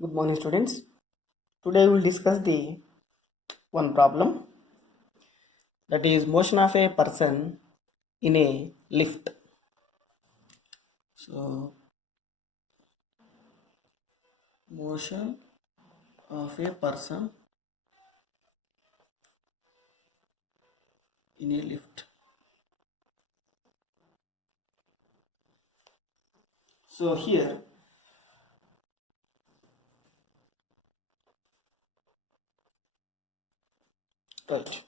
Good morning, students. Today we will discuss the one problem, that is motion of a person in a lift. So, motion of a person in a lift. So here right.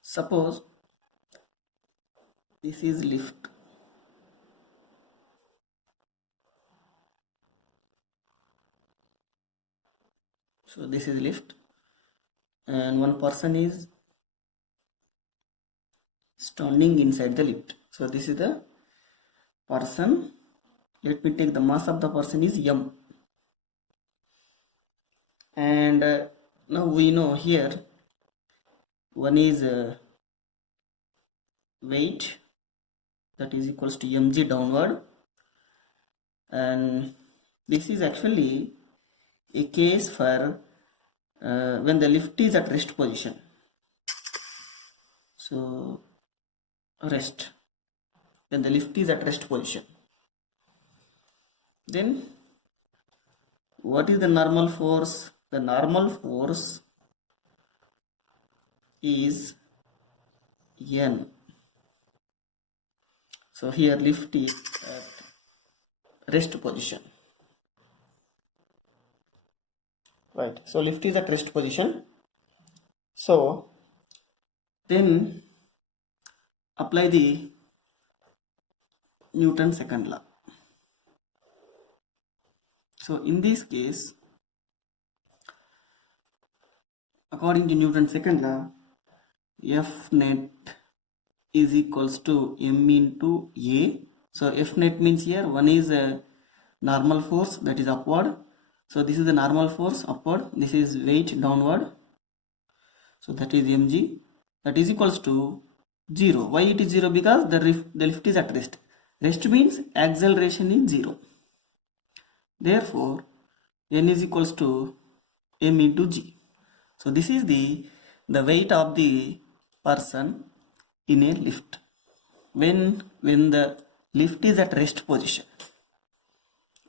Suppose this is lift. So this is lift and one person is standing inside the lift. So this is the person. Let me take the mass of the person is m. And now we know here one is weight, that is equals to mg downward, and this is actually a case for when the lift is at rest position. So rest, when the lift is at rest position, then what is the normal force? The normal force is n. So here lift is at rest position, right? So lift is at rest position. So then apply the Newton's second law. So in this case, according to Newton's second law, F net is equals to m into a. So F net means here one is a normal force, that is upward. So this is the normal force upward, this is weight downward. So that is mg, that is equals to 0. Why it is 0? Because the lift is at rest. Rest means acceleration is 0. Therefore n is equals to m into g. So this is the weight of the person in a lift when the lift is at rest position.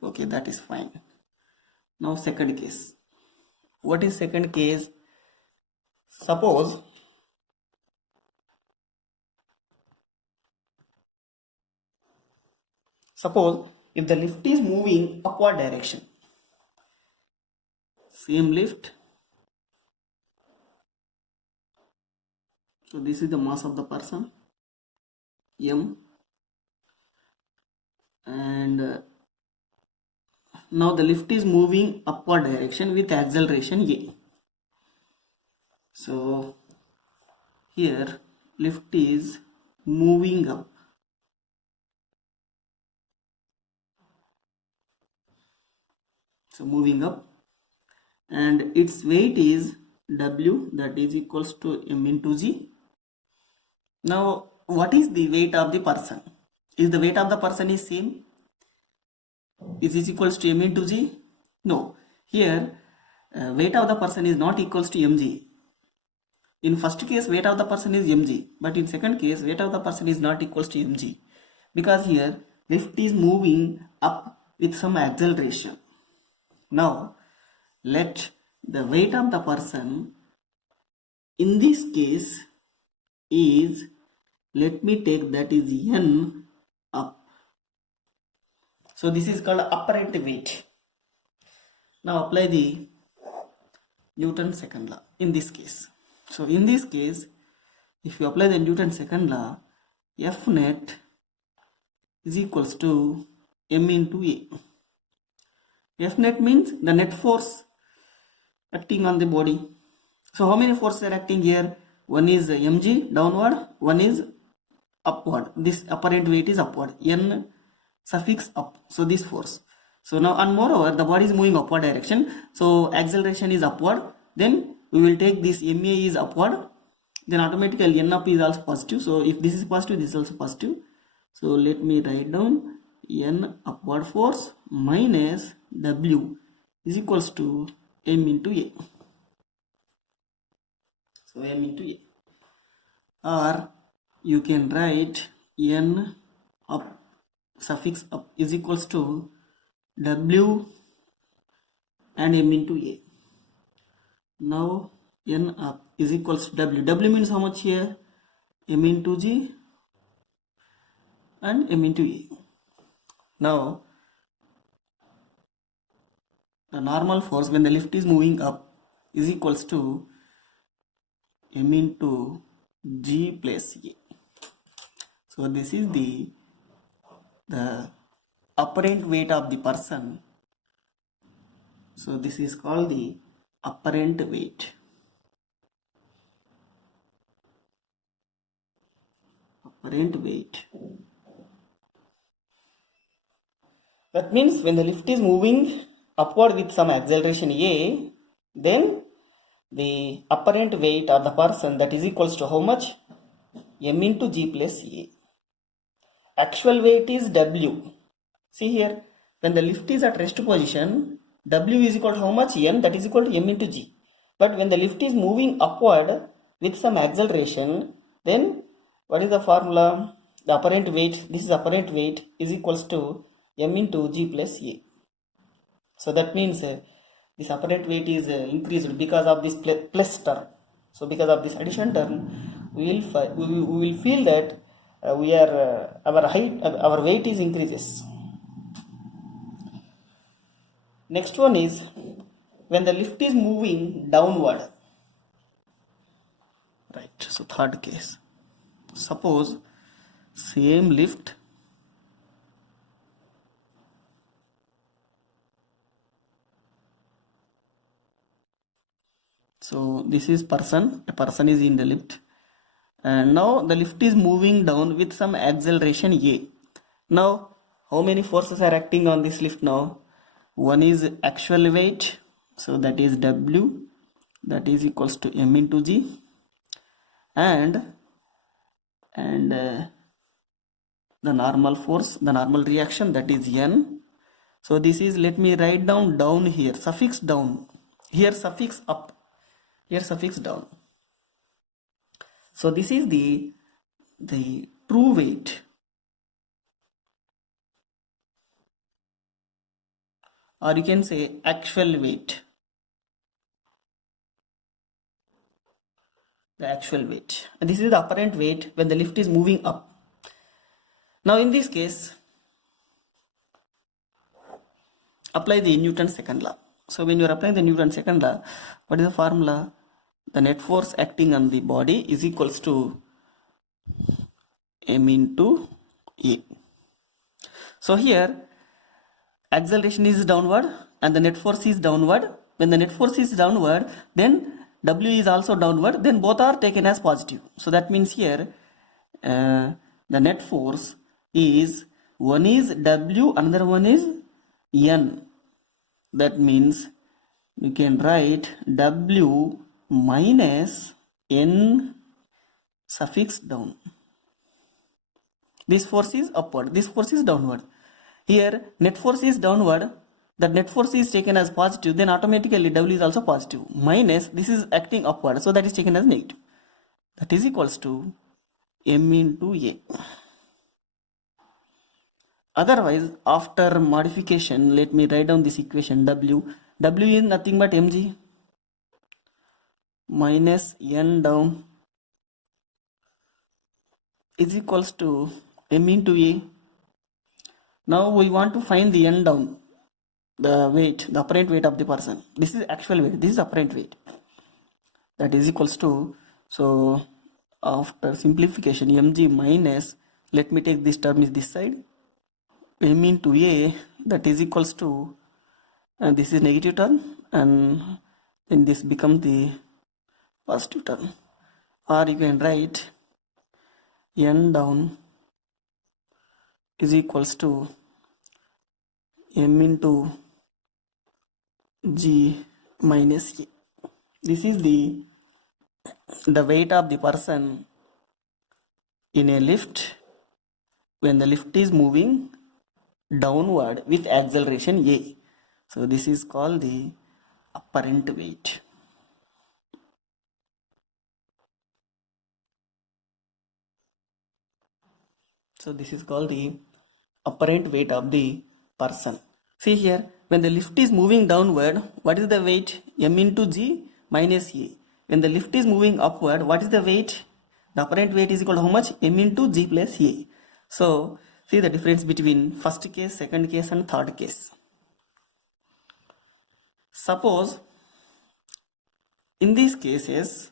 Okay, that is fine. Now second case. What is second case? Suppose if the lift is moving upward direction, same lift. So this is the mass of the person m, and now the lift is moving upward direction with acceleration a. So here lift is moving up. So moving up, and its weight is w, that is equals to m into g. Now what is the weight of the person? Is the weight of the person is same? Is this equals to m into g? No. Here weight of the person is not equals to mg. In first case weight of the person is mg, but in second case weight of the person is not equals to mg, because here lift is moving up with some acceleration. Now let the weight of the person in this case is, let me take that is n up. So this is called apparent weight. Now apply the Newton's second law in this case. So in this case, if you apply the Newton's second law, F net is equals to m into a. F net means the net force acting on the body. So how many forces are acting here? One is mg downward, one is upward. This apparent weight is upward, n suffix up. So this force. So now, and moreover the body is moving upward direction, so acceleration is upward. Then we will take this ma is upward, then automatically n up is also positive. So if this is positive, this is also positive. So let me write down N upward force minus W is equals to M into A. So M into A. Or you can write N up suffix up is equals to W and M into A. Now N up is equals to W. W means how much here? M into G and M into A. Now the normal force when the lift is moving up is equals to M into G plus A. So this is the apparent weight of the person. So this is called the apparent weight. Apparent weight. That means when the lift is moving upward with some acceleration A, then the apparent weight of the person, that is equals to how much? M into G plus A. Actual weight is W. See here, when the lift is at rest position, W is equal to how much? N, that is equal to M into G. But when the lift is moving upward with some acceleration, then what is the formula? The apparent weight, this is apparent weight, is equals to M into G plus A. So that means this apparent weight is increased because of this plus term. So because of this addition term, we will feel that our weight is increases. Next one is when the lift is moving downward. Right. So third case. Suppose same lift. So this is person. A person is in the lift. And now the lift is moving down with some acceleration A. Now how many forces are acting on this lift now? One is actual weight, so that is W, that is equals to M into G, and the normal force, the normal reaction, that is N. So this is, let me write down here, suffix down, here suffix up, here suffix down. So this is the true weight, or you can say actual weight. The actual weight. And this is the apparent weight when the lift is moving up. Now in this case, apply the Newton's second law. So when you are applying the Newton's second law, what is the formula? The net force acting on the body is equals to M into A. So here acceleration is downward and the net force is downward. When the net force is downward, then W is also downward, then both are taken as positive. So that means here the net force is, one is W, another one is N. That means you can write W minus N suffix down. This force is upward, this force is downward. Here net force is downward, that net force is taken as positive, then automatically W is also positive, minus this is acting upward, so that is taken as negative. That is equals to M into A. Otherwise, after modification, let me write down this equation. W is nothing but mg minus N down is equals to M into A. Now we want to find the N down, the weight, the apparent weight of the person. This is actual weight, this is apparent weight. That is equals to, so after simplification, mg minus, let me take this term is this side, M into A, that is equals to, and this is negative term, and then this becomes the positive term. Or you can write N down is equals to M into G minus A. This is the weight of the person in a lift when the lift is moving downward with acceleration a. So this is called the apparent weight. So this is called the apparent weight of the person. See here, when the lift is moving downward, what is the weight? M into G minus A. When the lift is moving upward, what is the weight? The apparent weight is equal to how much? M into G plus A. So see the difference between first case, second case and third case. Suppose in these cases,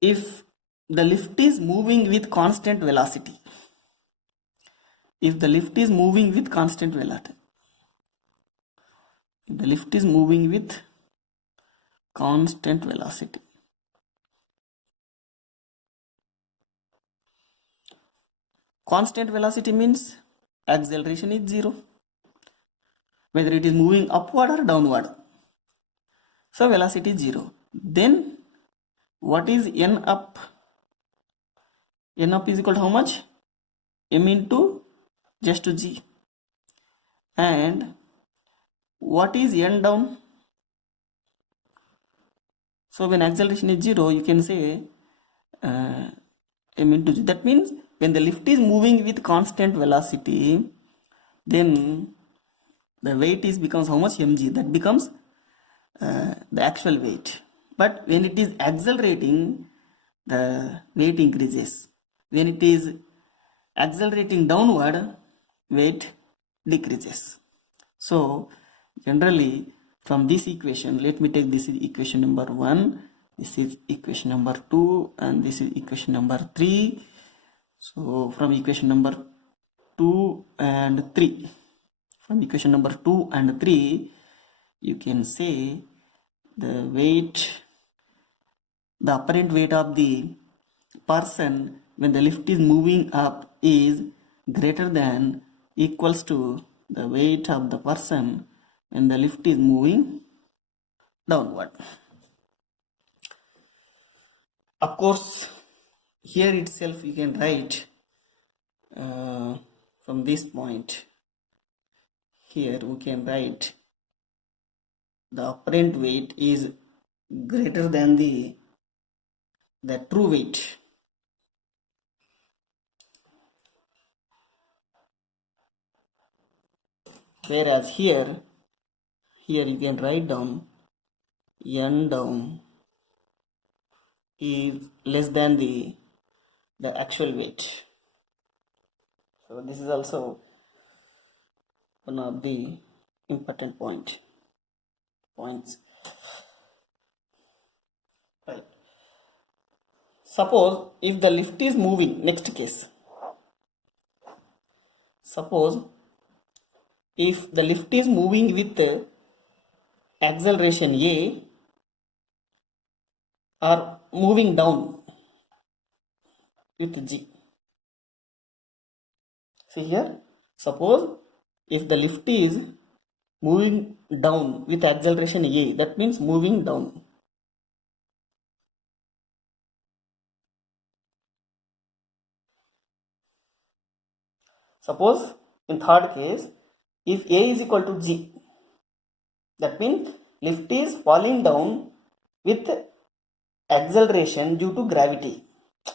if the lift is moving with constant velocity, if the lift is moving with constant velocity, if the lift is moving with constant velocity, constant velocity means acceleration is zero, whether it is moving upward or downward. So velocity is zero. Then what is n up? N up is equal to how much? M into just to G. And what is n down? So when acceleration is zero, you can say m into G. That means when the lift is moving with constant velocity, then the weight is becomes how much? Mg. That becomes the actual weight. But when it is accelerating, the weight increases. When it is accelerating downward, weight decreases. So generally from this equation, let me take this is equation number 1, this is equation number 2, and this is equation number 3. So from equation number 2 and 3, from equation number 2 and 3, you can say the weight, the apparent weight of the person when the lift is moving up is greater than equals to the weight of the person when the lift is moving downward. Of course, here itself you can write from this point, here we can write the apparent weight is greater than the true weight. Whereas here you can write down n down is less than the actual weight. So this is also one of the important points. Right. Suppose if the lift is moving, next case. Suppose if the lift is moving with acceleration A or moving down with G. See here, suppose if the lift is moving down with acceleration A, that means moving down. Suppose in third case, if A is equal to G, that means lift is falling down with acceleration due to gravity.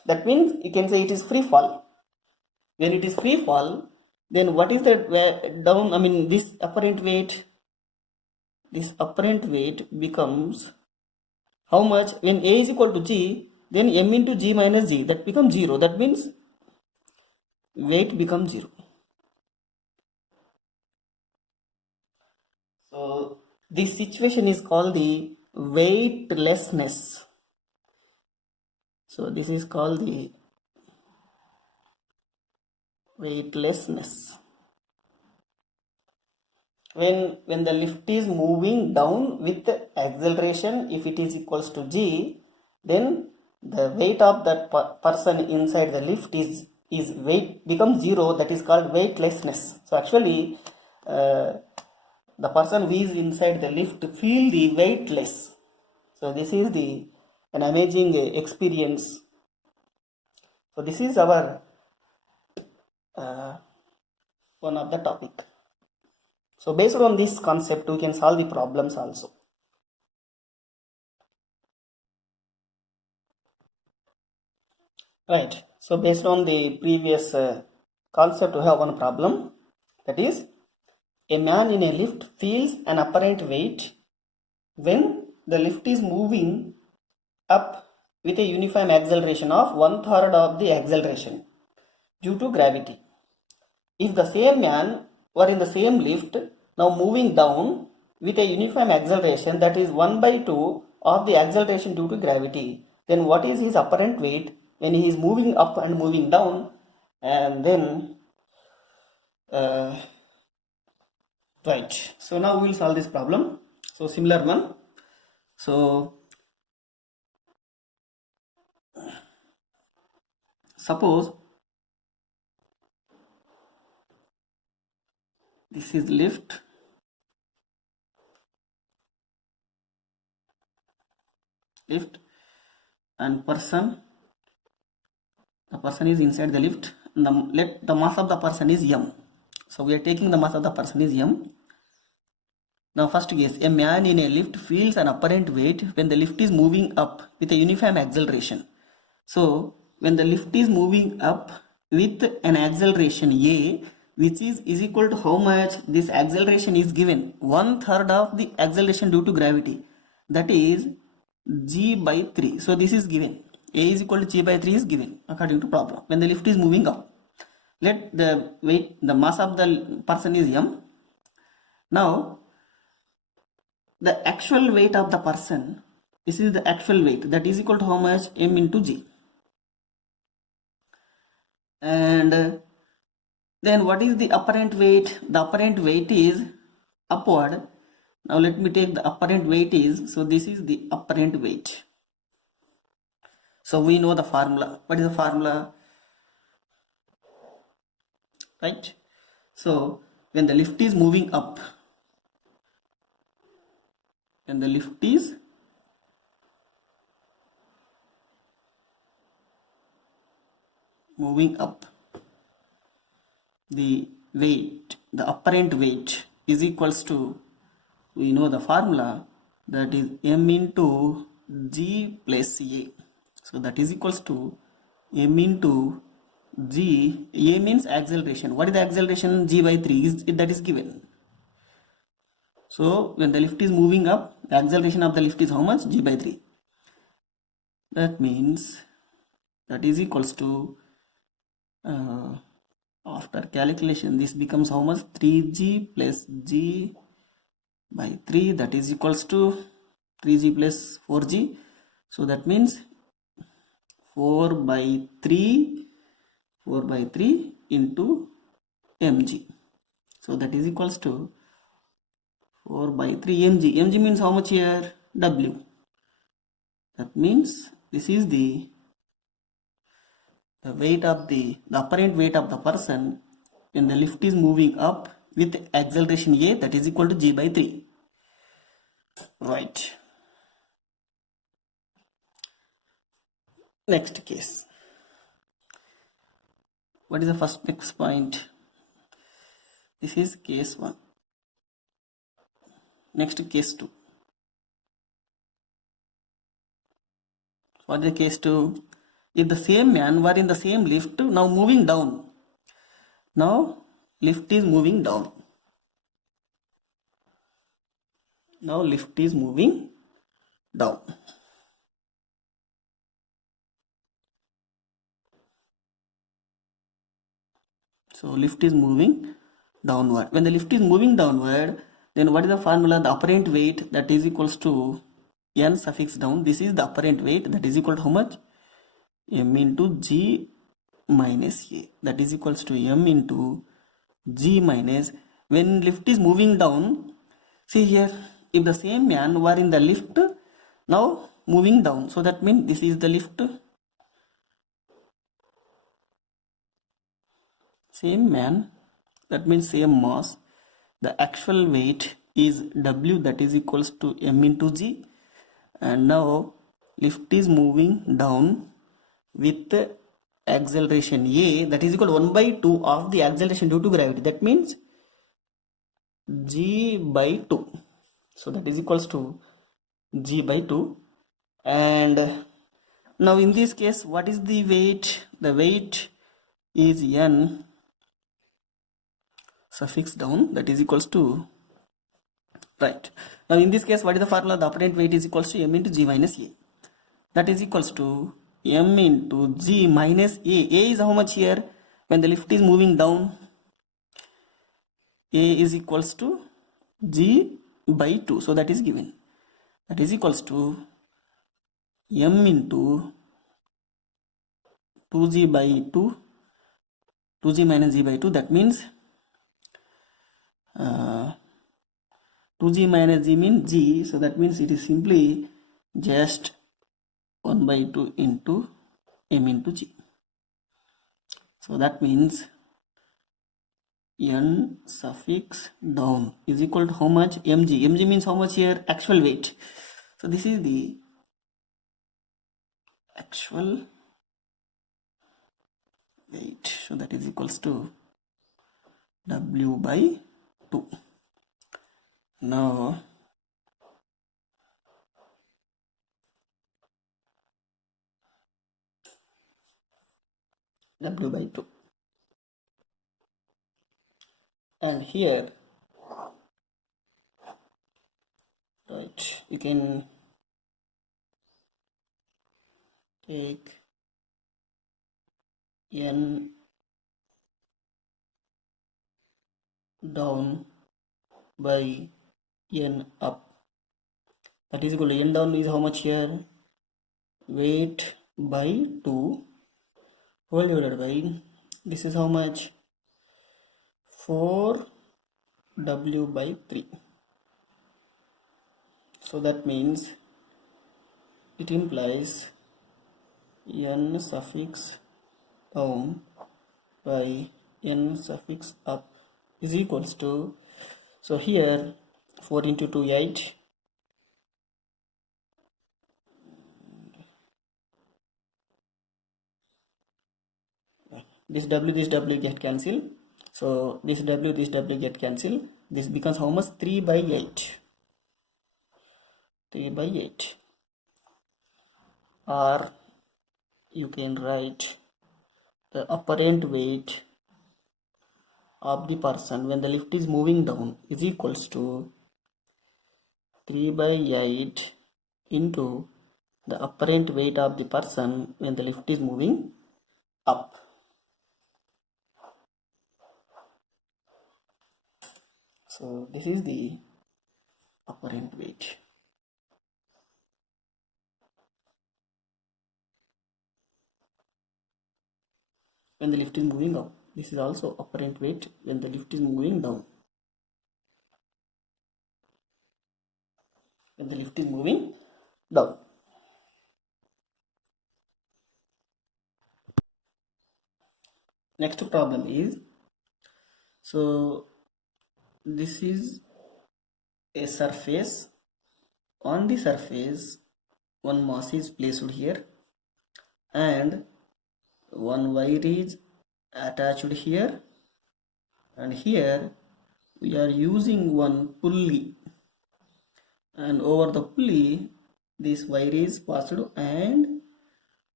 That means you can say it is free fall. When it is free fall, then what is the down, this apparent weight? This apparent weight becomes how much? When A is equal to G, then M into G minus G, that becomes 0. That means weight becomes 0. So this situation is called the weightlessness. So this is called the weightlessness. When the lift is moving down with acceleration, if it is equals to G, then the weight of that person inside the lift is weight becomes 0. That is called weightlessness. So actually the person who is inside the lift feel the weightless. So this is an amazing experience. So this is our one of the topic. So based on this concept, we can solve the problems also. Right. So based on the previous concept, we have one problem, that is, a man in a lift feels an apparent weight when the lift is moving up with a uniform acceleration of 1/3 of the acceleration due to gravity. If the same man were in the same lift, now moving down with a uniform acceleration, that is 1/2 of the acceleration due to gravity, then what is his apparent weight when he is moving up and moving down? And then right, so now we will solve this problem. So similar one. So suppose this is lift, and the person is inside the lift. Let the mass of the person is m. So we are taking the mass of the person is m. Now first case, a man in a lift feels an apparent weight when the lift is moving up with a uniform acceleration. So when the lift is moving up with an acceleration a, which is equal to how much? This acceleration is given 1/3 of the acceleration due to gravity, that is g/3. So this is given, a is equal to g/3 is given according to problem. When the lift is moving up, let the weight, the mass of the person is m. Now the actual weight of the person, this is the actual weight, that is equal to how much? M into g. And then what is the apparent weight? The apparent weight is upward. Now let me take the apparent weight is, so this is the apparent weight. So we know the formula. What is the formula? Right? So when the lift is moving up, when the lift is moving up, the weight, the apparent weight is equals to, we know the formula, that is m into g plus a. So that is equals to m into g. A means acceleration. What is the acceleration? g/3 that is given. So when the lift is moving up, the acceleration of the lift is how much? g/3. That means that is equals to, after calculation, this becomes how much? 3g plus g/3, that is equals to 3g plus 4g. So that means 4/3 into mg. So that is equals to 4/3 mg. Mg means how much here? W. That means this is the weight of the apparent weight of the person when the lift is moving up with acceleration a, that is equal to g/3. Right. Next case. What is the next point? This is case 1. Next, case 2. What is the case 2? If the same man were in the same lift, now moving down. Now lift is moving down. Now lift is moving down. So lift is moving downward. When the lift is moving downward, then what is the formula? The apparent weight, that is equals to n suffix down. This is the apparent weight, that is equal to how much? M into g minus a. That is equals to m into g minus. When lift is moving down, see here, if the same man were in the lift, now moving down. So that means this is the lift. Same man, that means same mass. The actual weight is W, that is equals to M into G. And now lift is moving down with acceleration A, that is equal to 1 by 2 of the acceleration due to gravity. That means G by 2. So that is equals to G by 2. And now in this case, what is the weight? The weight is N suffix down, that is equals to, right. Now in this case, what is the formula? The apparent weight is equals to M into G minus A. That is equals to M into G minus A. A is how much here? When the lift is moving down, A is equals to G by 2. So that is given. That is equals to M into 2G by 2, 2G minus G by 2. That means 2G minus G means G. So that means it is simply just 1 by 2 into M into G. So that means N suffix down is equal to how much? Mg. Mg means how much here? Actual weight. So this is the actual weight. So that is equals to W by 2. Now W by 2. And here, right, you can take N down by N up. That is equal to N down is how much here? Weight by 2 whole divided by, this is how much? 4W by 3. So that means it implies N suffix down by N suffix up is equals to, so here 4 into 2 8, this W get cancelled. So this W get cancelled. This becomes how much? 3 by 8. 3 by 8. Or you can write the apparent weight of the person when the lift is moving down is equals to 3 by 8 into the apparent weight of the person when the lift is moving up. So this is the apparent weight. When the lift is moving up, this is also apparent weight when the lift is moving down. When the lift is moving down. Next problem is, so this is a surface. On the surface, one mass is placed here and one wire is attached here, and here we are using one pulley, and over the pulley this wire is passed and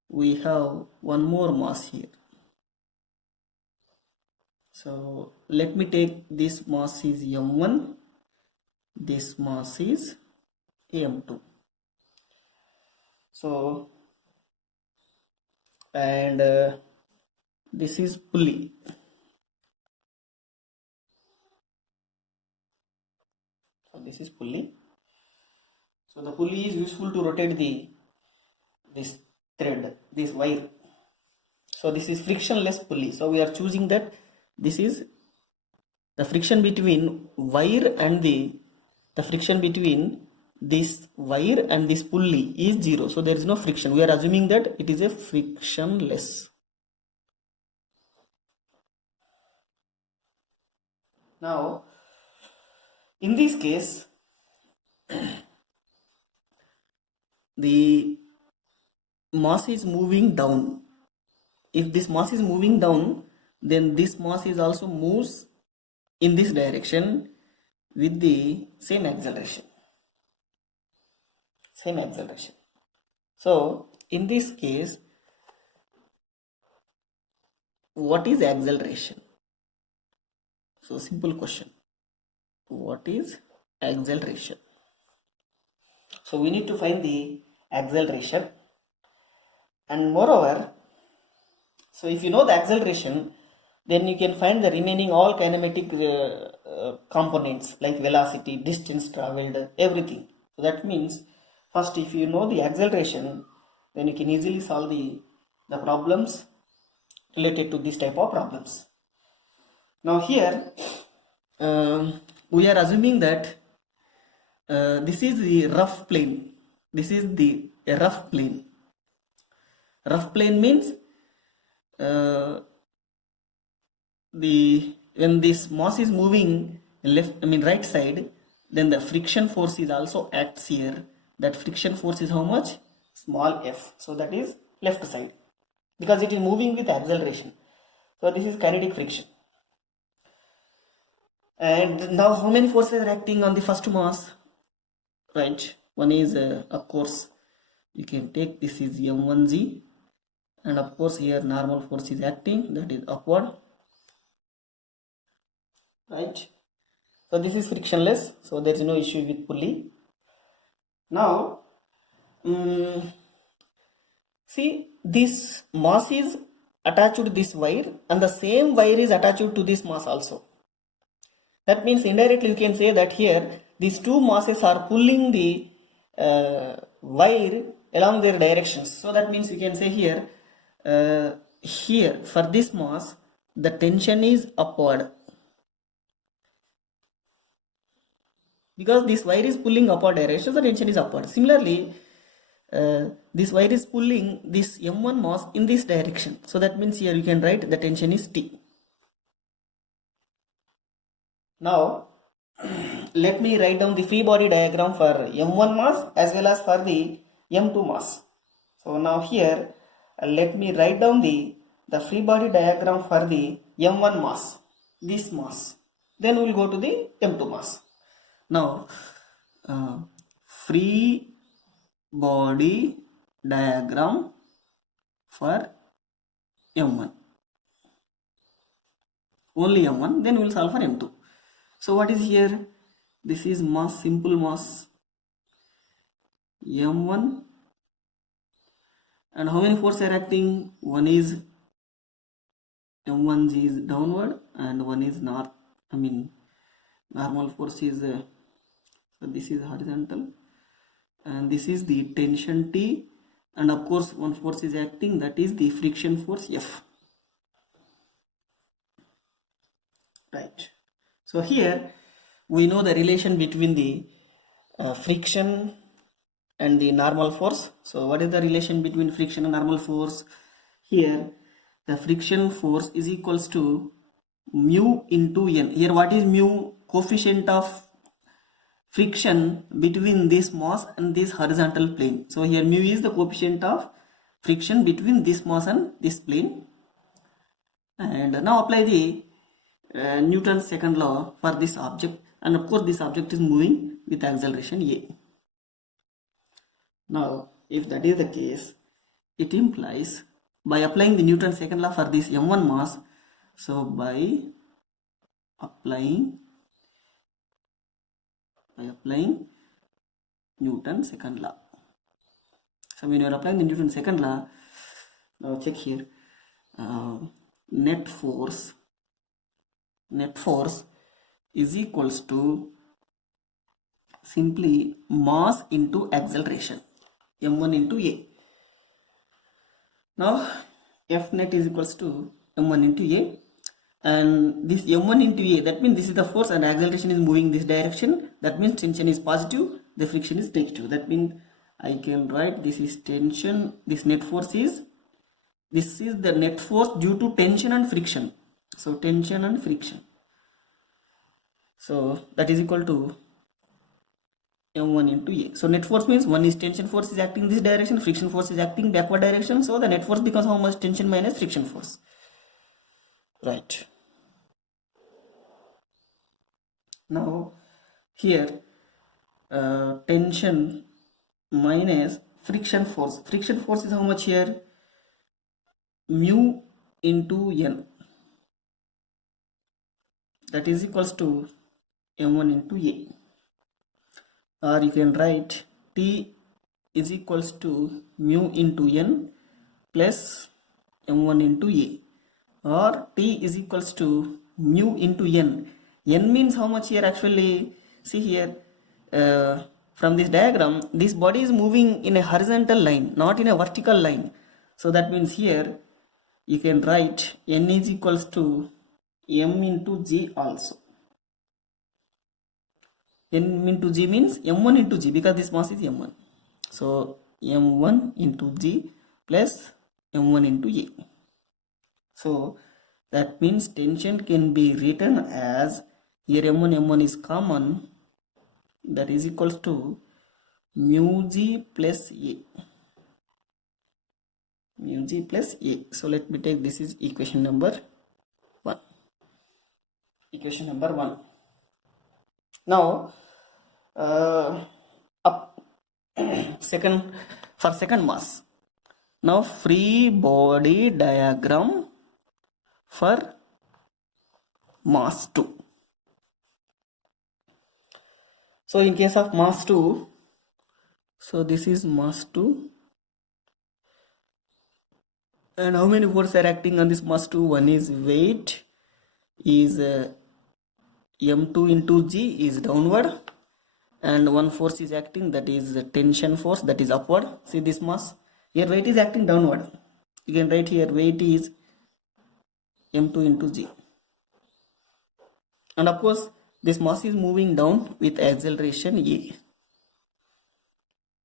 we have one more mass here. So let me take this mass is M1, this mass is M2. So and this is pulley. So this is pulley. So the pulley is useful to rotate this thread, this wire. So this is frictionless pulley. So we are choosing that this is the friction between wire and the friction between this wire and this pulley is 0. So there is no friction. We are assuming that it is a frictionless. Now in this case the mass is moving down if this mass is moving down, then this mass is also moves in this direction with the same acceleration. So in this case, what is acceleration? So simple question, what is acceleration? So we need to find the acceleration, and moreover, so if you know the acceleration, then you can find the remaining all kinematic components like velocity, distance traveled, everything. So that means first, if you know the acceleration, then you can easily solve the problems related to this type of problems. Now here we are assuming that this is the rough plane. This is the rough plane. Rough plane means when this mass is moving right side, then the friction force is also acts here. That friction force is how much? Small f. So that is left side, because it is moving with acceleration. So this is kinetic friction. And now how many forces are acting on the first mass? Right, one is of course you can take this is m1g, and of course here normal force is acting, that is upward, right? So this is frictionless, so there is no issue with pulley. Now see, this mass is attached to this wire, and the same wire is attached to this mass also. That means indirectly you can say that here these two masses are pulling the wire along their directions. So that means you can say here for this mass the tension is upward, because this wire is pulling upward direction, the tension is upward. Similarly, this wire is pulling this m1 mass in this direction, so that means here you can write the tension is T. Now let me write down the free body diagram for m1 mass as well as for the m2 mass. So now here let me write down the free body diagram for the m1 mass, this mass. Then we will go to the m2 mass. Now free body diagram for m1, only m1, then we will solve for m2. So what is here? This is mass, simple mass m1, and how many forces are acting? One is m1g is downward, and one is normal force is so this is horizontal, and this is the tension T, and of course one force is acting, that is the friction force F, right? So here we know the relation between the friction and the normal force. So what is the relation between friction and normal force? Here the friction force is equals to mu into n. Here what is mu? Coefficient of friction between this mass and this horizontal plane. So here mu is the coefficient of friction between this mass and this plane. And now apply the Newton's second law for this object, and of course this object is moving with acceleration a. Now if that is the case, it implies by applying the Newton's second law for this m1 mass, so by applying Newton's second law, so when you are applying the Newton's second law, now check here, net force is equals to simply mass into acceleration, m1 into a. Now F net is equals to m1 into a, and this m1 into a, that means this is the force and acceleration is moving this direction, that means tension is positive, the friction is negative. That means I can write this is tension, this net force is, this is the net force due to tension and friction. So tension and friction, so that is equal to m1 into a. So net force means one is tension force is acting this direction, friction force is acting backward direction. So the net force becomes how much? Tension minus friction force. Right. Now here tension minus friction force. Friction force is how much here? Mu into n. That is equals to m1 into a. Or you can write T is equals to mu into n plus m1 into a. Or T is equals to mu into n. N means how much here actually? See here, from this diagram, this body is moving in a horizontal line, not in a vertical line. So that means here you can write n is equals to m into g also. N into g means m1 into g, because this mass is m1. So m1 into g plus m1 into a. So that means tension can be written as, here m1 is common, that is equals to mu g plus a. Mu g plus a. So let me take, this is equation number 1. Equation number 1. Now for second mass. Now free body diagram for mass 2. So in case of mass 2, so this is mass 2, and how many forces are acting on this mass 2? One is weight, is m2 into g is downward, and one force is acting, that is tension force, that is upward. See this mass, here weight is acting downward. You can write here weight is m2 into g, and of course this mass is moving down with acceleration a.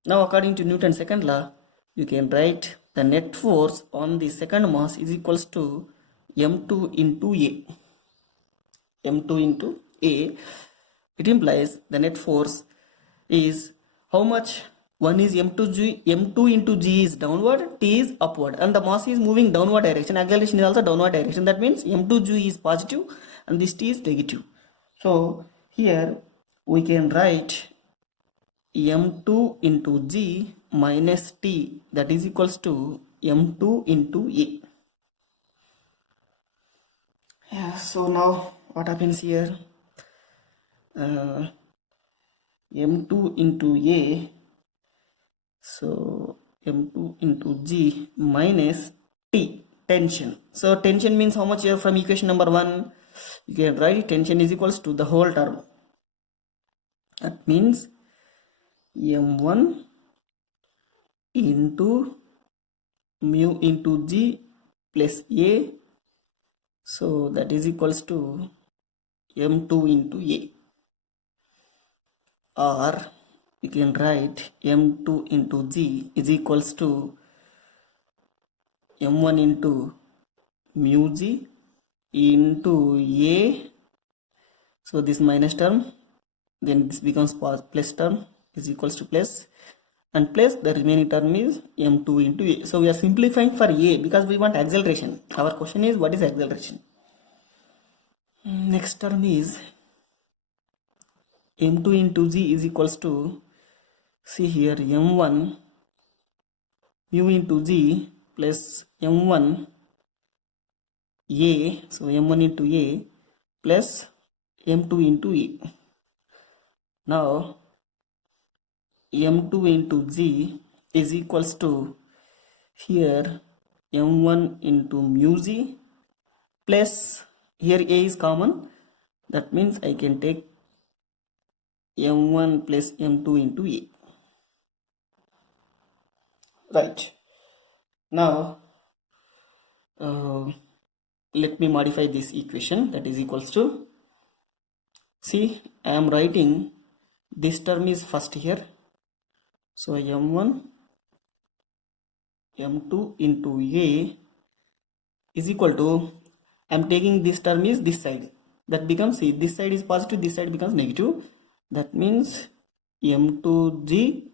Now according to Newton's second law, you can write the net force on the second mass is equals to m2 into a. m2 into a. It implies the net force is how much? One is m2 into g is downward, t is upward, and the mass is moving downward direction. Acceleration is also downward direction. That means m2g is positive and this t is negative. So here we can write m2 into g minus t, that is equals to m2 into a. Yeah, so now what happens here? M2 into a, so m2 into g minus t, tension. So tension means how much here? From equation number 1 you can write tension is equals to the whole term. That means m1 into mu into g plus a, so that is equals to m2 into a. Or you can write m2 into g is equals to m1 into mu g into a, so this minus term, then this becomes plus term, is equals to plus, and plus the remaining term is m2 into a. So we are simplifying for a because we want acceleration. Our question is what is acceleration. Next term is m2 into g is equals to, see here, m1 mu into g plus m1 a, so m1 into a plus m2 into a. Now m2 into g is equals to, here m1 into mu g plus, here a is common, that means I can take m1 plus m2 into a. Right. Now let me modify this equation, that is equals to, see I am writing this term is first here, so m1 m2 into a is equal to, I am taking this term is this side, that becomes, see this side is positive, this side becomes negative, that means m2g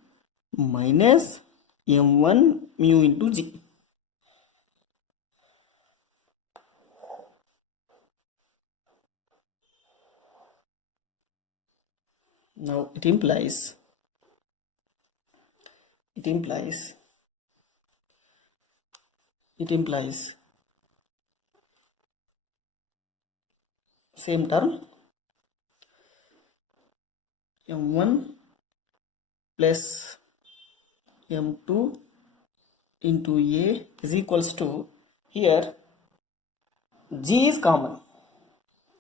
minus m1 mu into g. Now it implies same term m1 plus m2 into a is equals to, here g is common,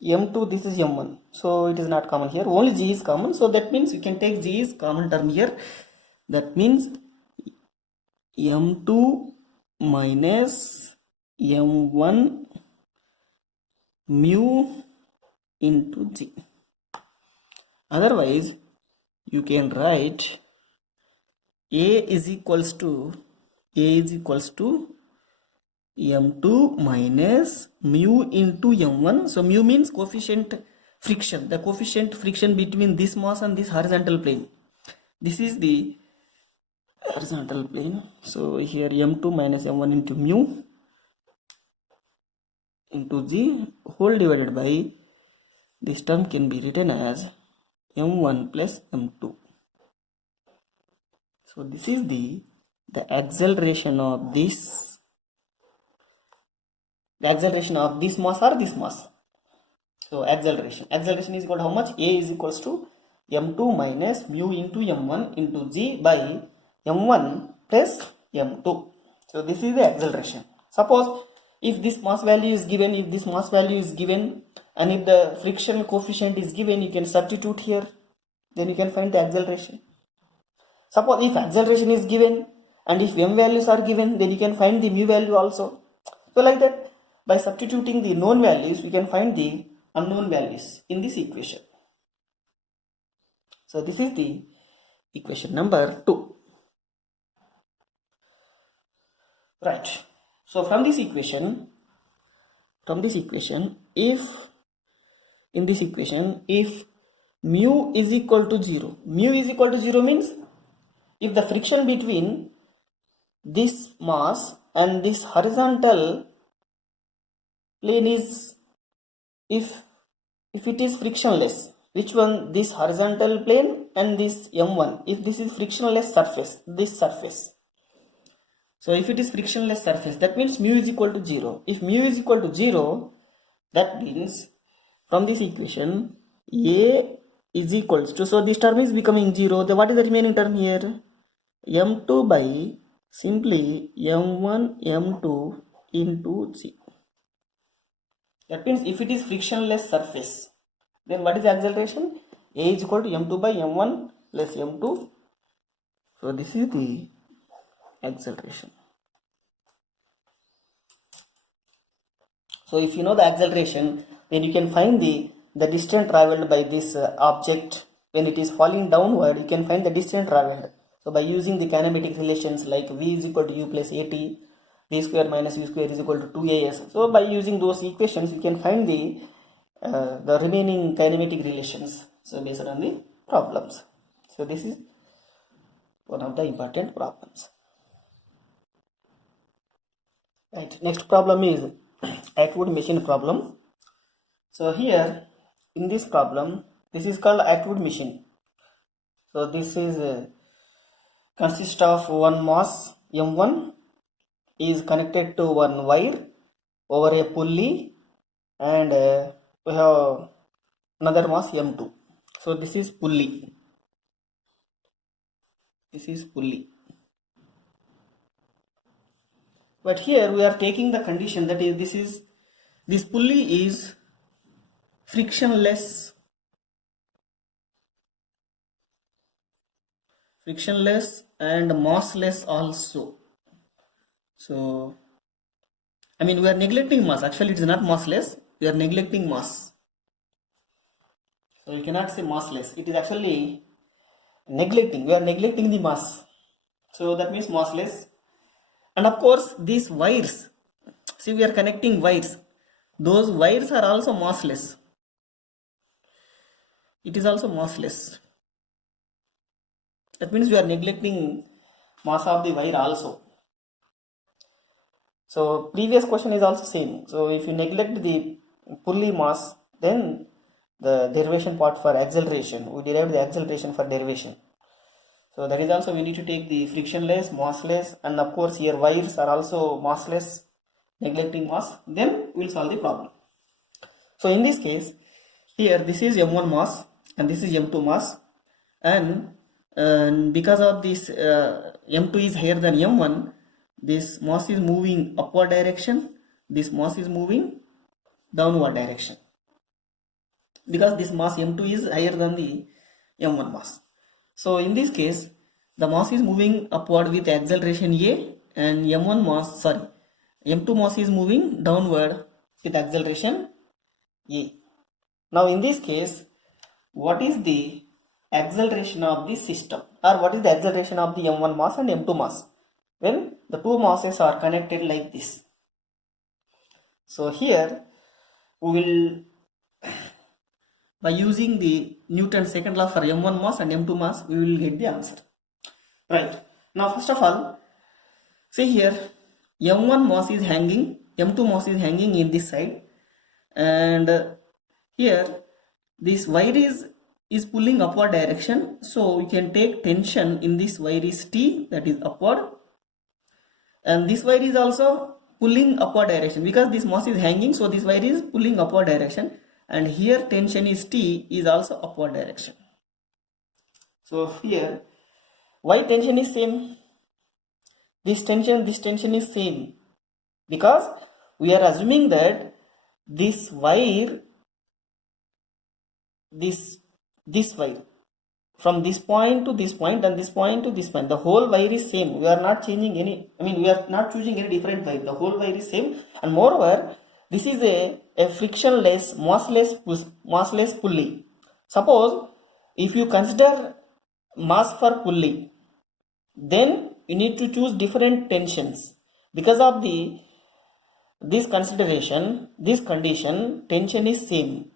m2 this is m1, so it is not common here, only g is common, so that means you can take g is common term here. That means m2 minus m1 mu into g. Otherwise you can write a is equals to m2 minus mu into m1. So mu means coefficient friction, the coefficient friction between this mass and this horizontal plane. This is the horizontal plane. So here m2 minus m1 into mu into g whole divided by, this term can be written as m1 plus m2. So this is the acceleration of this mass or this mass. So acceleration is equal to how much? A is equals to m2 minus mu into m1 into g by m1 plus m2. So this is the acceleration. Suppose if this mass value is given, and if the friction coefficient is given, you can substitute here, then you can find the acceleration. Suppose if acceleration is given and if m values are given, then you can find the mu value also. So like that, by substituting the known values, we can find the unknown values in this equation. So this is the equation number 2. Right. So from this equation, if mu is equal to 0, means if the friction between this mass and this horizontal plane is, if it is frictionless, which one? This horizontal plane and this m1, if this is frictionless surface, this surface. So if it is frictionless surface, that means mu is equal to 0. If mu is equal to 0, that means from this equation a is equals to, so this term is becoming 0. Then what is the remaining term here? m2 by simply m1 m2 into g. That means if it is frictionless surface, then what is the acceleration? A is equal to m2 by m1 plus m2. So this is the acceleration. So if you know the acceleration, then you can find the distance traveled by this object when it is falling downward. You can find the distance traveled. So by using the kinematic relations like v is equal to u plus at, v square minus u square is equal to 2as. So by using those equations, you can find the remaining kinematic relations. So based on the problems. So this is one of the important problems. Right. Next problem is Atwood machine problem. So here in this problem, this is called Atwood machine. So this is consists of one mass m1 is connected to one wire over a pulley, and we have another mass m2. So this is pulley. But here we are taking the condition that is this pulley is frictionless and massless also. So I mean, we are neglecting mass. Actually, it is not massless. We are neglecting mass. So you cannot say massless. It is actually neglecting. We are neglecting the mass. So that means massless. And of course, these wires. See, we are connecting wires. Those wires are also massless. It is also massless. That means we are neglecting mass of the wire also. So previous question is also same. So if you neglect the pulley mass, then the derivation part for acceleration, we derive the acceleration for derivation. So that is also we need to take the frictionless, massless, and of course here wires are also massless, neglecting mass, then we will solve the problem. So in this case, here this is M1 mass and this is M2 mass, and because of this M2 is higher than M1, this mass is moving upward direction, this mass is moving downward direction, because this mass M2 is higher than the M1 mass. So in this case, the mass is moving upward with acceleration A, and M2 mass is moving downward with acceleration A. Now in this case, what is the acceleration of the system, or what is the acceleration of the M1 mass and M2 mass when the two masses are connected like this? So here we will, by using the Newton's second law for M1 mass and M2 mass, we will get the answer. Right. Now first of all, see here, M1 mass is hanging, M2 mass is hanging in this side, and here this wire is pulling upward direction. So we can take tension in this wire is T, that is upward, and this wire is also pulling upward direction because this mass is hanging, so this wire is pulling upward direction, and here tension is T is also upward direction. So here, why tension is same? This tension is same because we are assuming that this wire, this wire from this point to this point and this point to this point, the whole wire is same. We are not changing any, we are not choosing any different wire. The whole wire is same, and moreover, this is a frictionless, massless pulley. Suppose if you consider mass for pulley, then you need to choose different tensions. Because of this consideration, this condition, tension is same.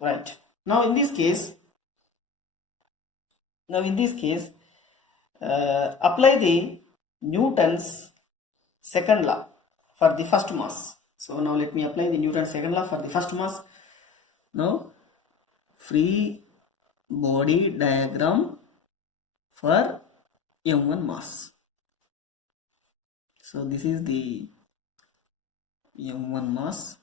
Right. Now in this case, apply the Newton's second law for the first mass. So now let me apply the Newton's second law for the first mass. Now free body diagram for M1 mass. So this is the M1 mass.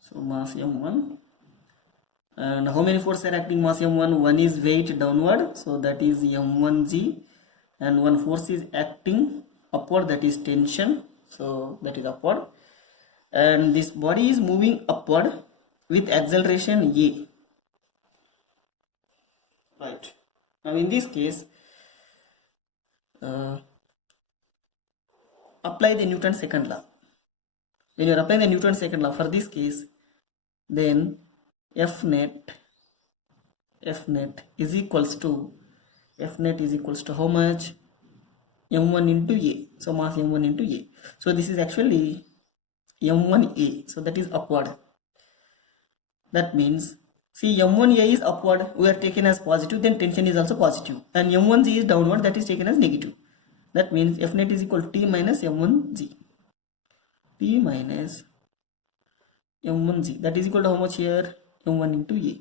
So mass M1, and how many forces are acting mass M1? One is weight downward, so that is M1G, and one force is acting upward, that is tension, so that is upward, and this body is moving upward with acceleration A. Right. Now in this case, apply the Newton's second law. When you are applying the Newton's second law for this case, then F net is equals to how much? M1 into A. So mass M1 into A. So this is actually M1A. So that is upward. That means, see, M1A is upward, we are taken as positive, then tension is also positive, and M1G is downward, that is taken as negative. That means F net is equal to T minus M1G. T minus M1G, that is equal to how much here? M1 into A.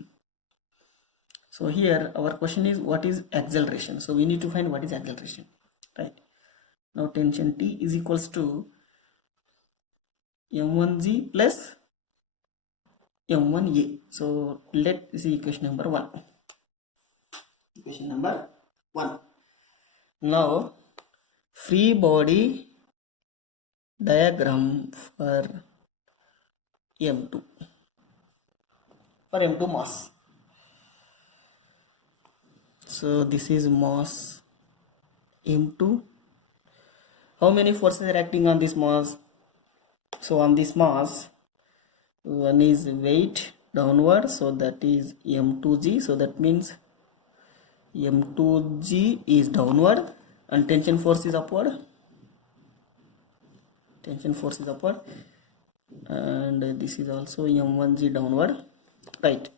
So here our question is, what is acceleration? So we need to find what is acceleration, right? Now tension T is equals to M1G plus M1A. So let's see equation number 1. Equation number 1. Now free body diagram for M2, for M2 mass. So this is mass M2. How many forces are acting on this mass? So on this mass, one is weight downward, so that is M2G, so that means M2G is downward, and tension force is upward. And this is also M1G downward, right?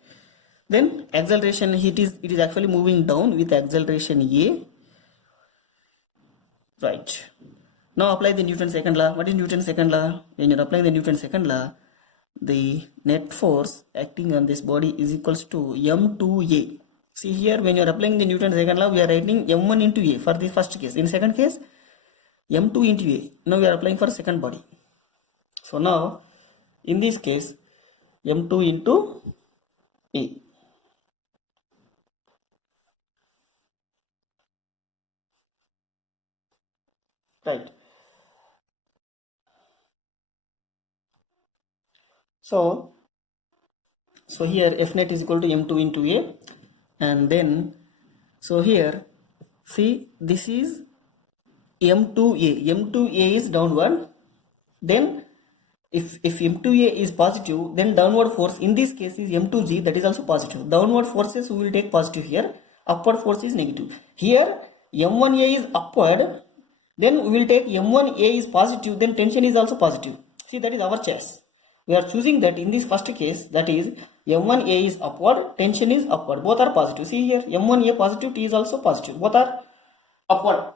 then acceleration, it is actually moving down with acceleration a. Right. Now apply the Newton's second law. What is Newton's second law? When you're applying the Newton's second law, the net force acting on this body is equals to m2a. See here, when you're applying the Newton's second law, we are writing m1 into a for the first case. In second case, m2 into a. Now we are applying for second body. So now, in this case, m2 into a. Right. So here F net is equal to m2 into a, and then so here see, this is m2a. m2a is downward. Then if m2a is positive, then downward force in this case is m2g, that is also positive. Downward forces we will take positive here, upward force is negative. Here m1a is upward, then we will take m1a is positive, then tension is also positive. See, that is our choice. We are choosing that in this first case, that is m1a is upward, tension is upward, both are positive. See here, m1a positive, T is also positive, both are upward.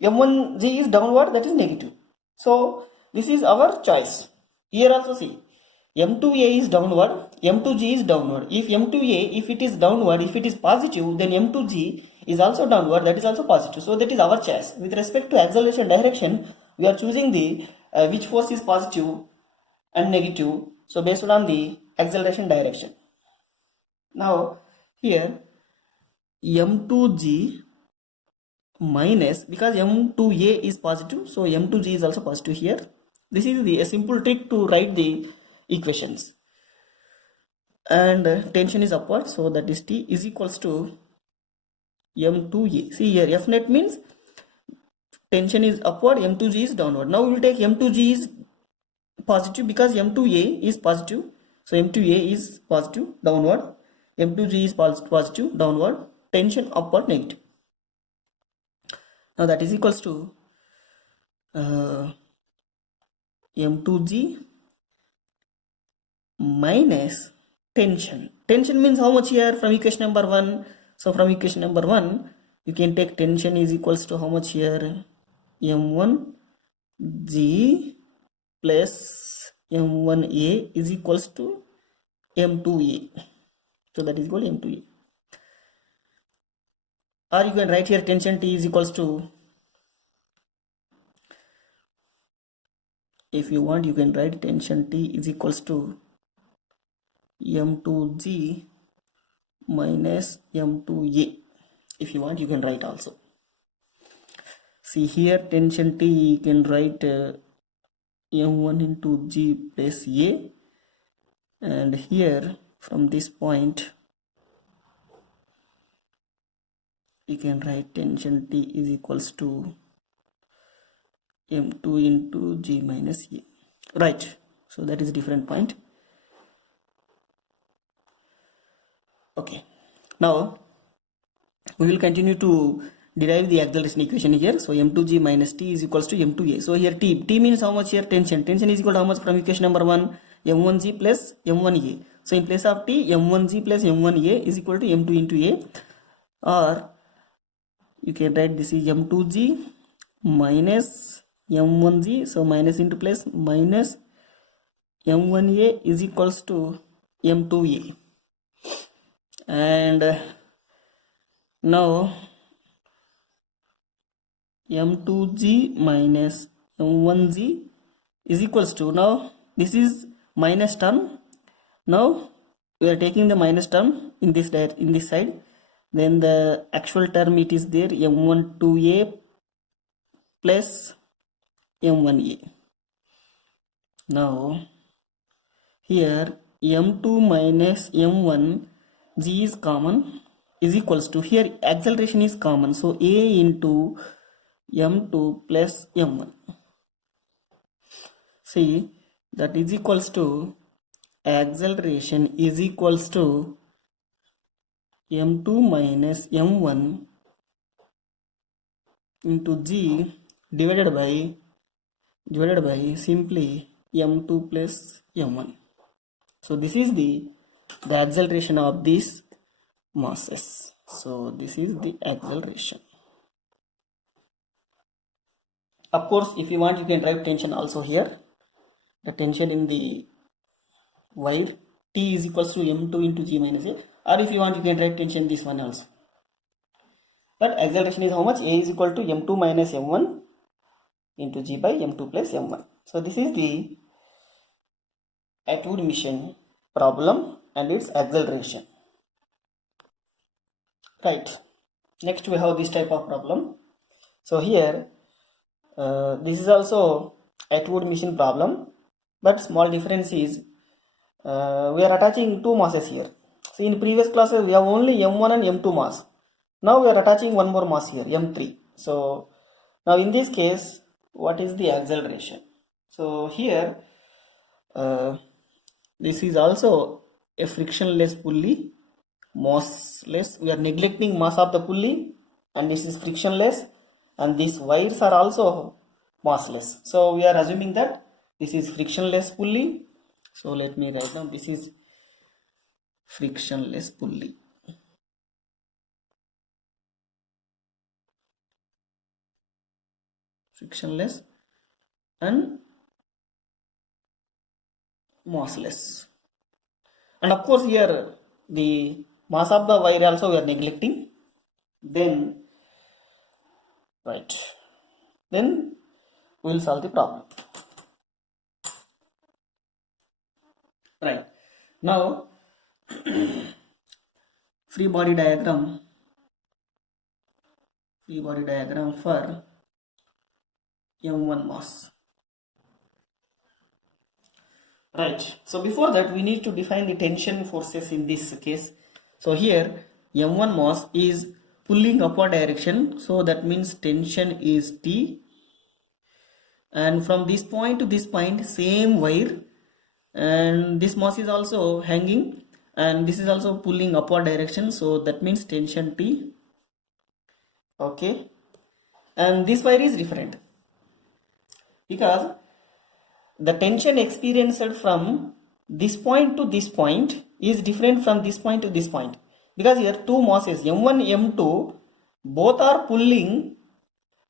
m1g is downward, that is negative. So this is our choice. Here also see, m2a is downward, m2g is downward. If m2a, if it is downward, if it is positive, then m2g is also downward, that is also positive. So that is our choice. With respect to acceleration direction, we are choosing the which force is positive and negative, so based on the acceleration direction. Now here m2g minus, because m2a is positive, so m2g is also positive here. This is a simple trick to write the equations. And tension is upward, so that is T is equals to m2a. See here, F net means tension is upward, m2g is downward. Now we will take m2g is positive because m2a is positive, so m2a is positive downward, m2g is positive downward, tension upward negative. Now that is equals to m2g minus tension. Tension means how much here from equation number 1? So from equation number 1, you can take tension is equals to how much here? m1g plus m1a is equals to m2a. So that is equal to m2a. Or you can write here tension T is equals to, if you want, you can write tension T is equals to m2g minus m2a. If you want, you can write also. See here, tension T, you can write m1 into g plus a, and here from this point you can write tension T is equals to m2 into g minus a. Right, so that is a different point. Okay, now we will continue to derive the acceleration equation here. So m2g minus T is equals to m2a. So here T means how much here? Tension. Tension is equal to how much from equation number 1? m1g plus m1a. So in place of T, m1g plus m1a is equal to m2 into a, or you can write this is m2g minus m1g, so minus into plus, minus m1a is equals to m2a. And now m2g minus m1g is equals to, now this is minus term, now we are taking the minus term in this side, then the actual term it is there, m12a plus m1a. Now here m2 minus m1 g is common, is equals to, here acceleration is common, so a into m2 plus m1. See, that is equals to, acceleration is equals to m2 minus m1 into g divided by simply m2 plus m1. So this is the the acceleration of these masses. So this is the acceleration. Of course, if you want, you can write tension also here. The tension in the wire T is equals to m2 into g minus a, or if you want, you can write tension this one also. But acceleration is how much? A is equal to m2 minus m1 into g by m2 plus m1. So this is the Atwood mission problem and its acceleration. Right. Next we have this type of problem. So here this is also Atwood mission problem, but small difference is we are attaching two masses here. So in previous classes we have only m1 and m2 mass. Now we are attaching one more mass here, m3. So now in this case, what is the acceleration? So here this is also a frictionless pulley, massless. We are neglecting mass of the pulley, and this is frictionless, and these wires are also massless. So we are assuming that this is frictionless pulley. So let me write down, this is frictionless pulley. Frictionless and massless. And of course here the mass of the wire also we are neglecting. Then right, then we will solve the problem. Right, now free body diagram for m1 mass. Right, so before that we need to define the tension forces in this case. So here m1 mass is pulling upward direction, so that means tension is T, and from this point to this point same wire, and this mass is also hanging, and this is also pulling upward direction, so that means tension T. Okay, and this wire is different because the tension experienced from this point to this point is different from this point to this point, because here two masses m1 m2 both are pulling,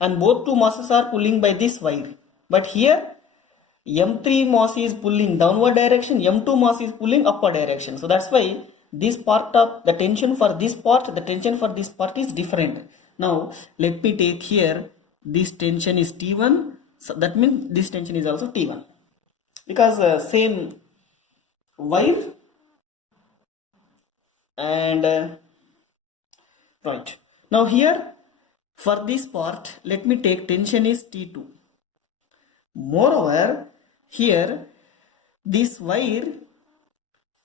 and both two masses are pulling by this wire, but here m3 mass is pulling downward direction, m2 mass is pulling upward direction. So that's why this part of the tension for this part, the tension for this part is different. Now let me take here, this tension is T1, so that means this tension is also T1, because same wire, and right, now here for this part let me take tension is T2. Moreover, here this wire,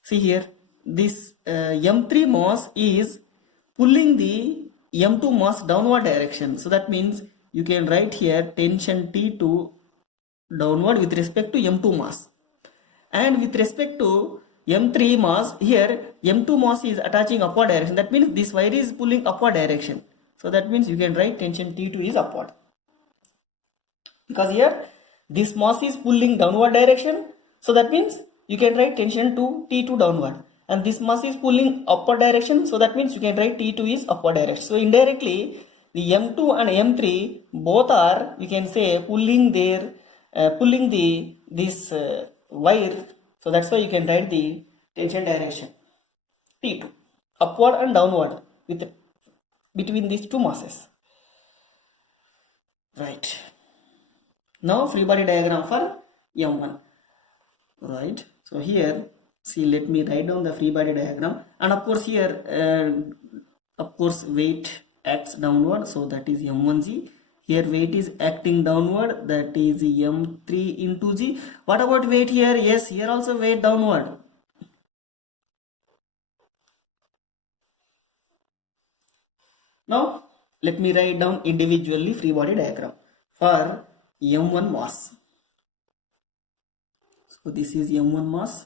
see here, this m3 mass is pulling the m2 mass downward direction, so that means you can write here tension T2 downward with respect to m2 mass, and with respect to m3 mass, here m2 mass is attaching upward direction, that means this wire is pulling upward direction, so that means you can write tension T2 is upward, because here this mass is pulling downward direction, so that means you can write tension to T2 downward, and this mass is pulling upward direction, so that means you can write T2 is upward direction. So indirectly the m2 and m3 both are, you can say, pulling their this wire, so that's why you can write the tension direction T2 upward and downward with between these two masses. Right, now free body diagram for m1. Right, so here see, let me write down the free body diagram, and of course here of course weight acts downward, so that is m1g. Here weight is acting downward, that is m3 into g. What about weight here? Yes, here also weight downward. Now let me write down individually free body diagram for m1 mass. So this is m1 mass.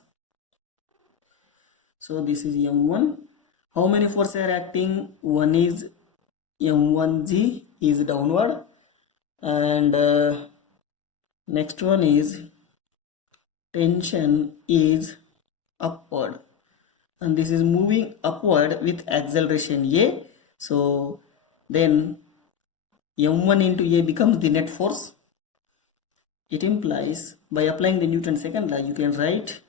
So this is m1. How many forces are acting? One is m1g is downward, and next one is tension is upward. and this is moving upward with acceleration a. So then m1 into a becomes the net force. It implies, by applying the Newton's second law, you can write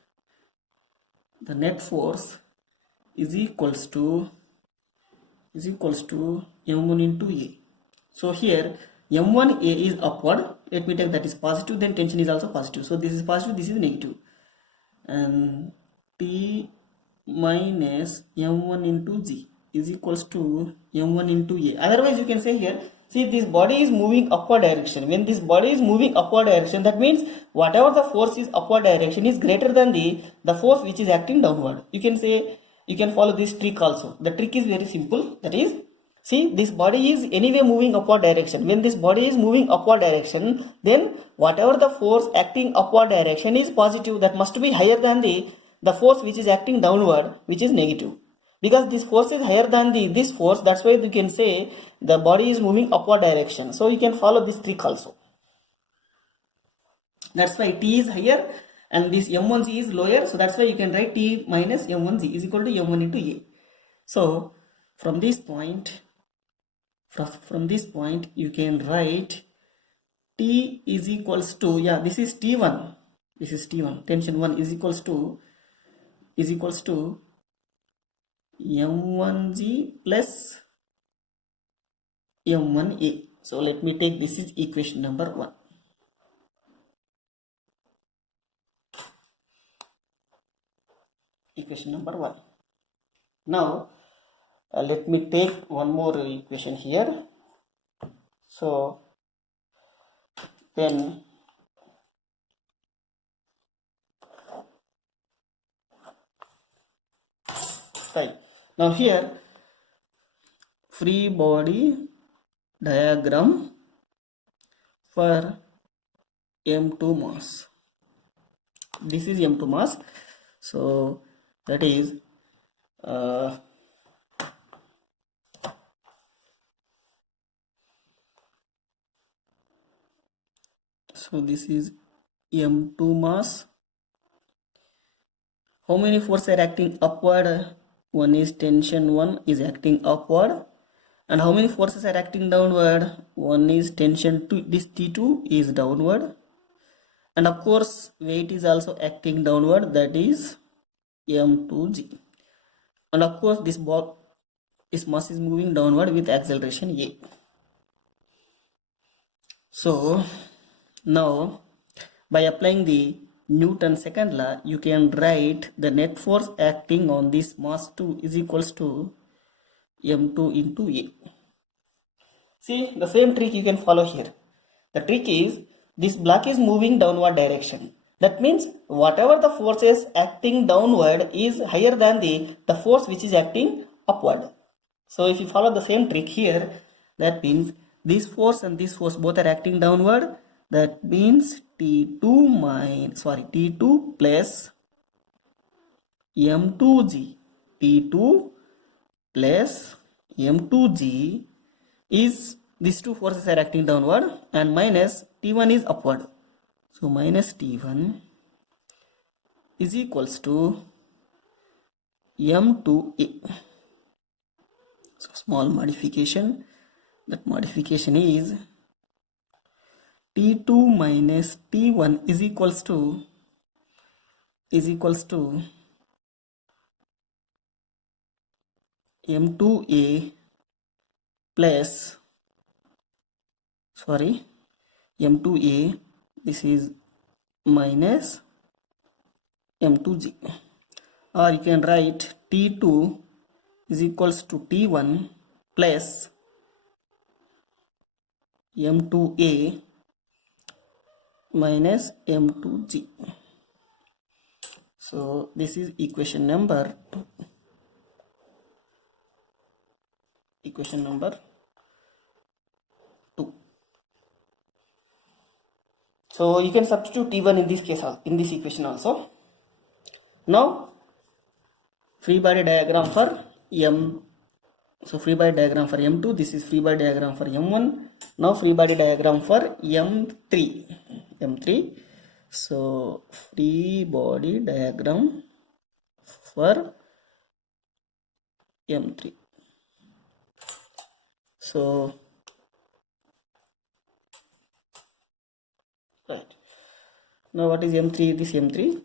the net force is equals to m1 into a. So here m1a is upward. Let me take that is positive, then tension is also positive. So this is positive, this is negative, and T minus m1 into g is equals to m1 into a. Otherwise you can say here, see, this body is moving upward direction. When this body is moving upward direction, that means whatever the force is upward direction is greater than the force which is acting downward. You can say, you can follow this trick also. The trick is very simple. That is, see, this body is anyway moving upward direction. When this body is moving upward direction, then whatever the force acting upward direction is positive, that must be higher than the force which is acting downward, which is negative. Because this force is higher than this force, that's why you can say the body is moving upward direction. So you can follow this trick also. That's why T is higher and this m1g is lower. So that's why you can write T minus m1g is equal to m1 into a. So from this point you can write T is equals to, yeah, this is T1. This is T1. Tension 1 is equals to m1g plus m1a. So let me take, this is equation number 1. Equation number 1. Now let me take one more equation here. So then right, now here free body diagram for m2 mass. This is m2 mass. So that is so this is m2 mass. How many forces are acting upward? One is tension 1 is acting upward. And how many forces are acting downward? One is tension 2, this T2 is downward. And of course weight is also acting downward, that is m2g. And of course this mass is moving downward with acceleration a. So now by applying the Newton's second law, you can write the net force acting on this mass 2 is equals to m2 into a. See, the same trick you can follow here. The trick is, this block is moving downward direction. That means whatever the force is acting downward is higher than the force which is acting upward. So if you follow the same trick here, that means this force and this force both are acting downward. That means T2 plus m2g. T2 plus m2g is, these two forces are acting downward, and minus T1 is upward. So minus T1 is equals to m2a. So small modification. That modification is T2 minus T1 is equals to m2a plus m2a, this is minus m2g, or you can write T2 is equals to T1 plus m2a minus m2g. So this is equation number 2. Equation number 2. So you can substitute T1 in this case, in this equation also. Now free body diagram for m. So free body diagram for m2. This is free body diagram for m1. Now free body diagram for m3. So free body diagram for m3. So right now, what is m3? This m3,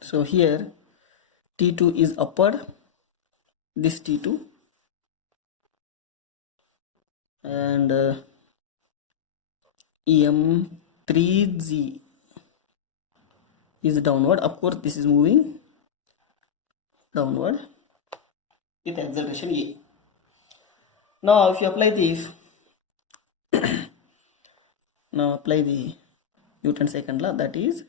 so here T2 is upward, this T2, and M3G is downward. Of course, this is moving downward with acceleration A. Now, if you apply this, now apply the Newton's second law, that is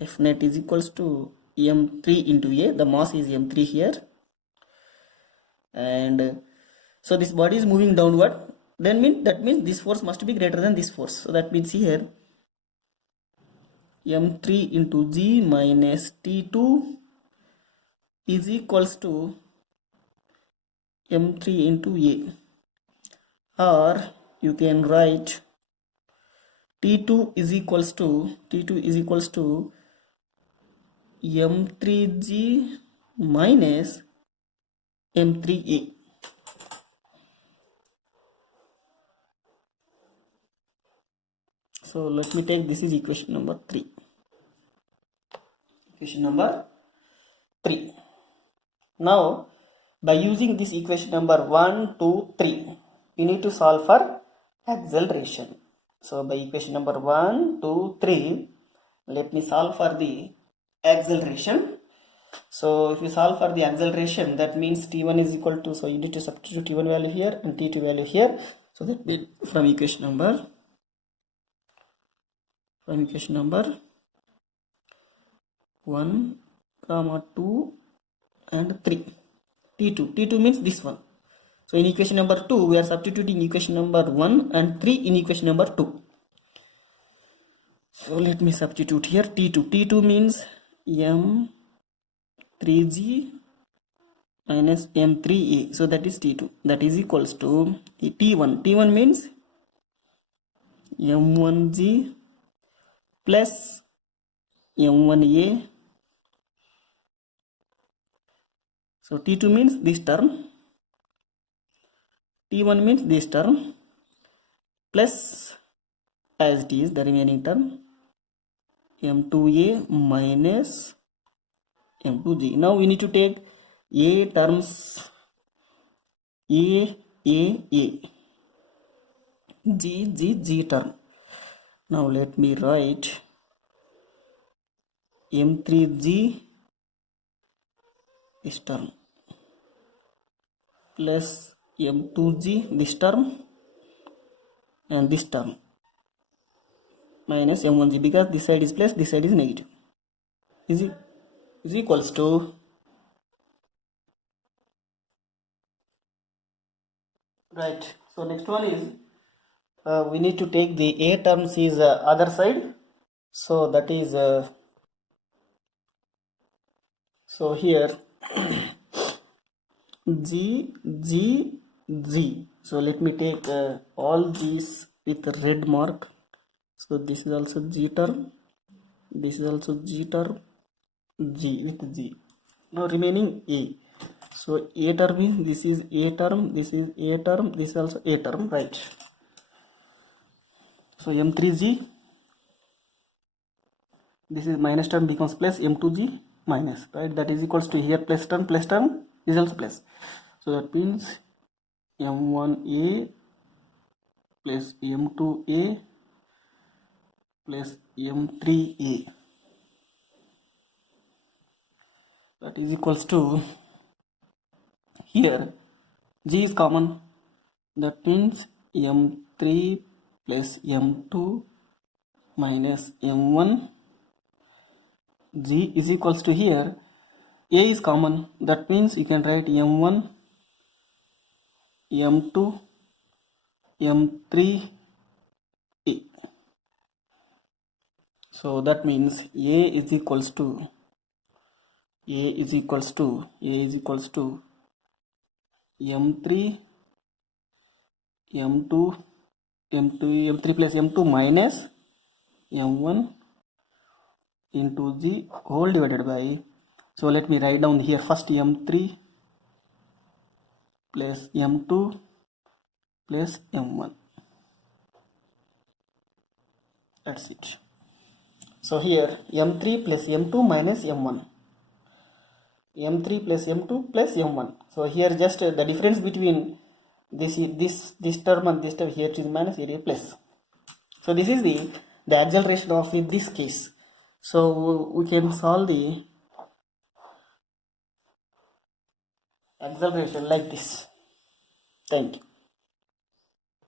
F net is equals to m3 into A. The mass is m3 here, and so this body is moving downward. Then that means this force must be greater than this force. So that means here m3 into G minus T2 is equals to m3 into A, or you can write T2 is equals to m3G minus m3A. So let me take, this is equation number 3. Equation number 3. Now, by using this equation number 1, 2, 3, you need to solve for acceleration. So by equation number 1, 2, 3, let me solve for the acceleration. So if you solve for the acceleration, that means T1 is equal to, so you need to substitute T1 value here and T2 value here. So that means from equation number 1, 2 and 3, T2 means this one. So in equation number 2, we are substituting equation number 1 and 3 in equation number 2. So let me substitute here T2 means m3G minus m3A. So that is T2, that is equals to T1 means m1G plus m1A. So T2 means this term, T1 means this term, plus as it is the remaining term m2A minus m2G. Now we need to take A terms, A, G term. Now let me write m3G this term plus m2G this term and this term minus m1G, because this side is plus, this side is negative, is equals to, right. So next one is we need to take the A terms is other side. So that is so here G. So let me take all these with red mark. So this is also G term, this is also G term, G with G. Now remaining A. So A term is, this is A term, this is A term, this is also A term, right? So m3G, this is minus term becomes plus, m2G minus, right? That is equals to, here plus term is also plus. So that means m1A plus m2A plus m3A, that is equals to, here G is common, that means m3 plus m2 minus m1, G is equals to, here A is common, that means you can write m1, m2, m3, A. So that means A is equals to m3, m2, m3 plus m2 minus m1 into g whole divided by, so let me write down here first m3 plus m2 plus m1. That's it. So here m3 plus m2 minus m1, m3 plus m2 plus m1. So here just the difference between this term and this term, here it is minus, here is plus. So this is the acceleration of in this case. So we can solve the acceleration like this. Thank you.